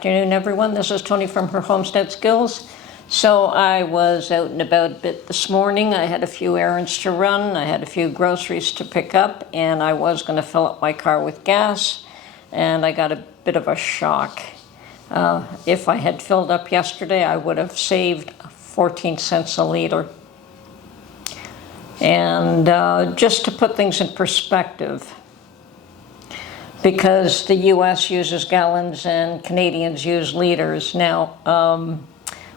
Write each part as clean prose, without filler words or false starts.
afternoon, everyone. This is Tony from Her Homestead Skills. So I was out and about a bit this morning. I had a few errands to run. I had a few groceries to pick up, and I was going to fill up my car with gas, and I got a bit of a shock. If I had filled up yesterday, I would have saved 14 cents a liter. And just to put things in perspective, because the US uses gallons and Canadians use liters. Now,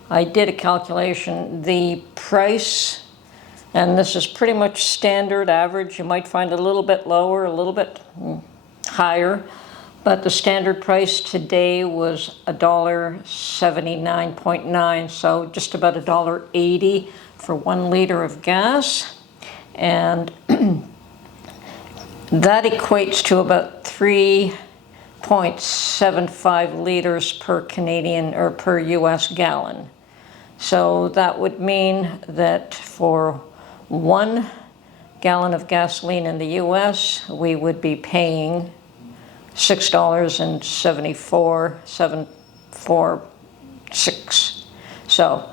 I did a calculation. The price, and this is pretty much standard average, you might find a little bit lower, a little bit higher, but the standard price today was $1.79.9, so just about $1.80 for 1 liter of gas. And that equates to about 3.75 liters per Canadian or per US gallon. So that would mean that for 1 gallon of gasoline in the US, we would be paying $6.74. So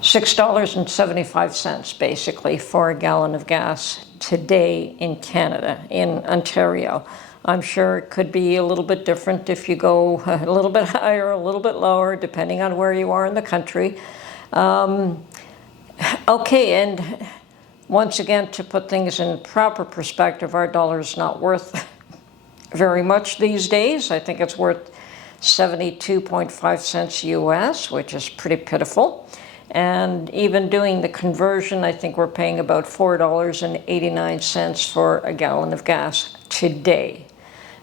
$6.75 basically for a gallon of gas today in Canada, in Ontario. I'm sure it could be a little bit different if you go a little bit higher, a little bit lower, depending on where you are in the country. Okay, and once again, to put things in proper perspective, our dollar is not worth very much these days. I think it's worth 72.5 cents US, which is pretty pitiful. And even doing the conversion, I think we're paying about $4.89 for a gallon of gas today.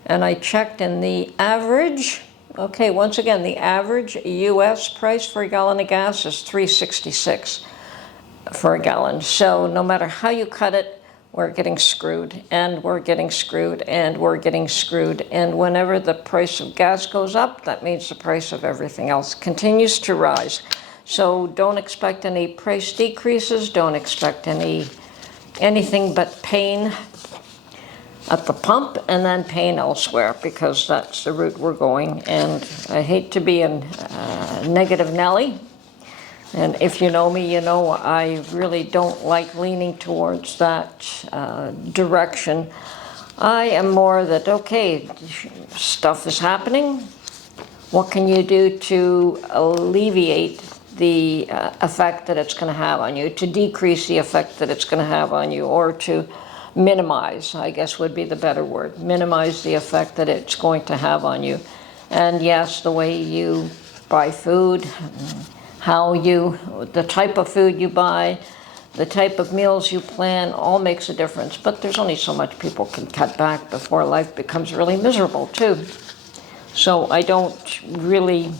And I checked, and the average, okay, once again, the average US price for a gallon of gas is $3.66 for a gallon. So no matter how you cut it, we're getting screwed, and we're getting screwed, and we're getting screwed. And whenever the price of gas goes up, that means the price of everything else continues to rise. So don't expect any price decreases, don't expect anything but pain at the pump and then pain elsewhere, because that's the route we're going. And I hate to be a negative Nelly. And if you know me, you know I really don't like leaning towards that direction. I am more that, okay, stuff is happening. What can you do to alleviate the effect that it's going to have on you, to decrease the effect that it's going to have on you, or to minimize, I guess would be the better word, minimize the effect that it's going to have on you. And yes, the way you buy food, the type of food you buy, the type of meals you plan, all makes a difference. But there's only so much people can cut back before life becomes really miserable too. So I don't really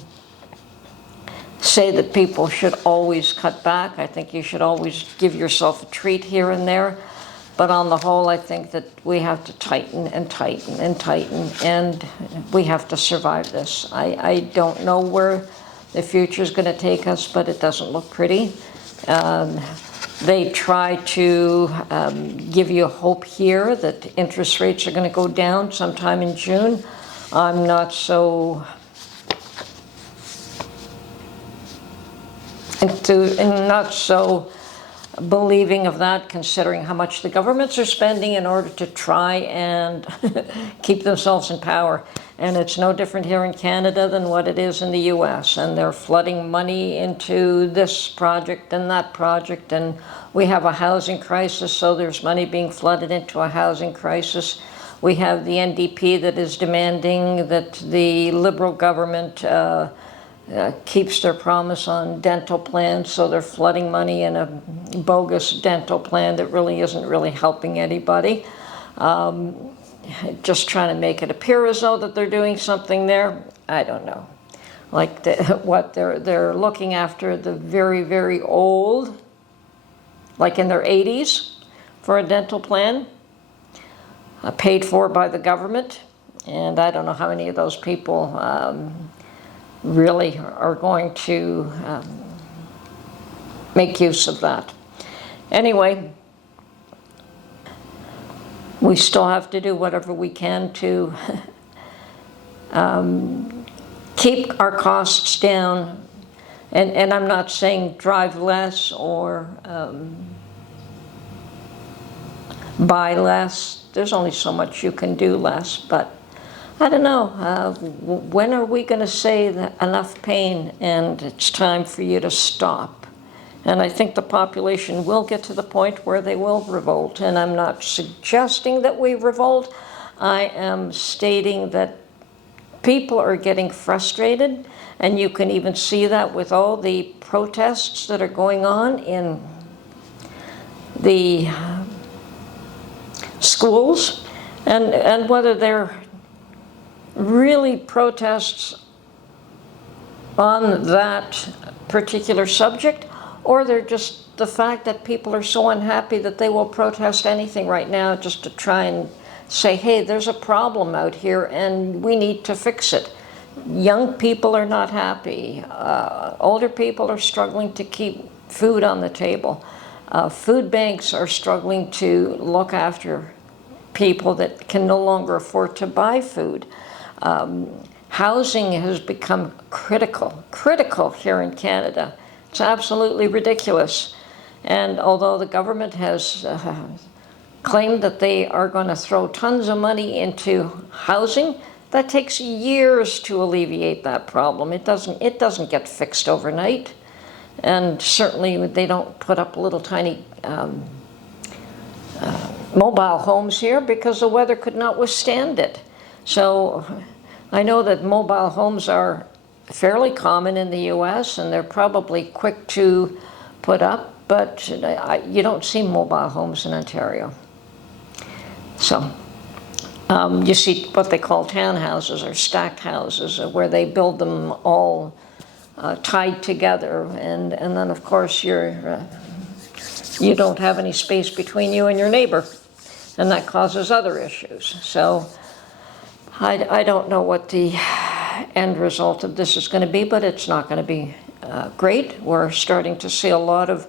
say that people should always cut back. I think you should always give yourself a treat here and there. But on the whole, I think that we have to tighten and tighten and tighten, and we have to survive this. I don't know where the future is going to take us, but it doesn't look pretty. They try to give you hope here that interest rates are going to go down sometime in June. I'm not so believing of that, considering how much the governments are spending in order to try and keep themselves in power. And it's no different here in Canada than what it is in the US. And they're flooding money into this project and that project. And we have a housing crisis, so there's money being flooded into a housing crisis. We have the NDP that is demanding that the Liberal government keeps their promise on dental plans, so they're flooding money in a bogus dental plan that really isn't really helping anybody. Just trying to make it appear as though that they're doing something there. I don't know. Like what they're looking after the very, very old, like in their 80s, for a dental plan, paid for by the government. And I don't know how many of those people really are going to make use of that. Anyway, we still have to do whatever we can to keep our costs down. And I'm not saying drive less or buy less. There's only so much you can do less, but I don't know. When are we going to say that enough pain and it's time for you to stop? And I think the population will get to the point where they will revolt. And I'm not suggesting that we revolt. I am stating that people are getting frustrated, and you can even see that with all the protests that are going on in the schools, and whether they're really protests on that particular subject, or they're just the fact that people are so unhappy that they will protest anything right now just to try and say, hey, there's a problem out here and we need to fix it. Young people are not happy. Older people are struggling to keep food on the table. Food banks are struggling to look after people that can no longer afford to buy food. Housing has become critical here in Canada. It's absolutely ridiculous. And although the government has claimed that they are going to throw tons of money into housing, that takes years to alleviate that problem. It doesn't get fixed overnight. And certainly they don't put up little tiny mobile homes here because the weather could not withstand it. So I know that mobile homes are fairly common in the US and they're probably quick to put up, but you don't see mobile homes in Ontario. So you see what they call townhouses or stacked houses, where they build them all tied together, and then of course you don't have any space between you and your neighbor, and that causes other issues. So I don't know what the end result of this is going to be, but it's not going to be great. We're starting to see a lot of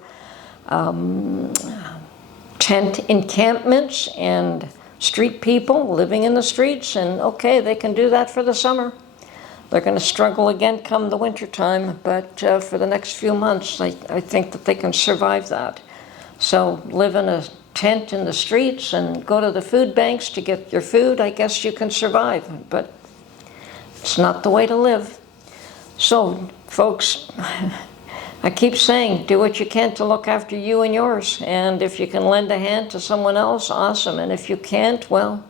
tent encampments and street people living in the streets, and okay, they can do that for the summer. They're going to struggle again come the winter time, but for the next few months, I think that they can survive that. So live in a tent in the streets and go to the food banks to get your food, I guess you can survive, but it's not the way to live. So, folks, I keep saying, do what you can to look after you and yours. And if you can lend a hand to someone else, awesome. And if you can't, well,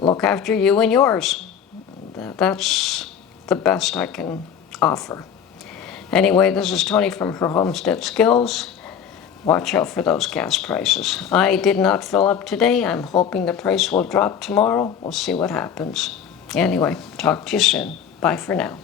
look after you and yours. That's the best I can offer. Anyway, this is Tony from her Homestead Skills. Watch out for those gas prices. I did not fill up today. I'm hoping the price will drop tomorrow. We'll see what happens. Anyway, talk to you soon. Bye for now.